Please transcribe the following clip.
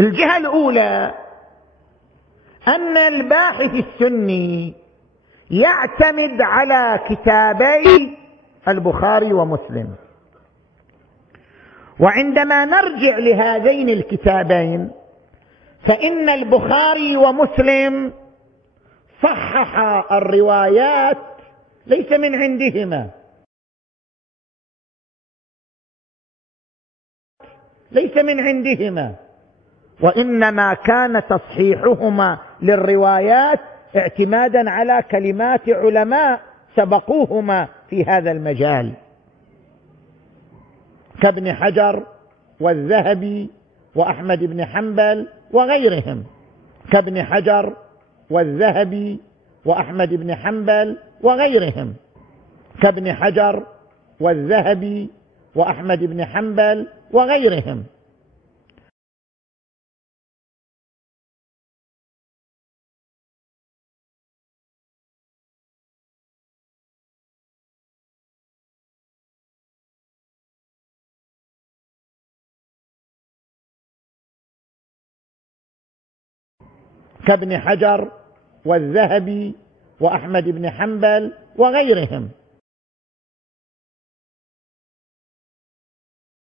الجهة الأولى أن الباحث السني يعتمد على كتابي البخاري ومسلم، وعندما نرجع لهذين الكتابين فإن البخاري ومسلم صححا الروايات ليس من عندهما، وإنما كان تصحيحهما للروايات اعتمادا على كلمات علماء سبقوهما في هذا المجال كابن حجر والذهبي وأحمد بن حنبل وغيرهم، كابن حجر والذهبي وأحمد بن حنبل وغيرهم، كابن حجر والذهبي وأحمد بن حنبل وغيرهم. كابن حجر والذهبي وأحمد بن حنبل وغيرهم.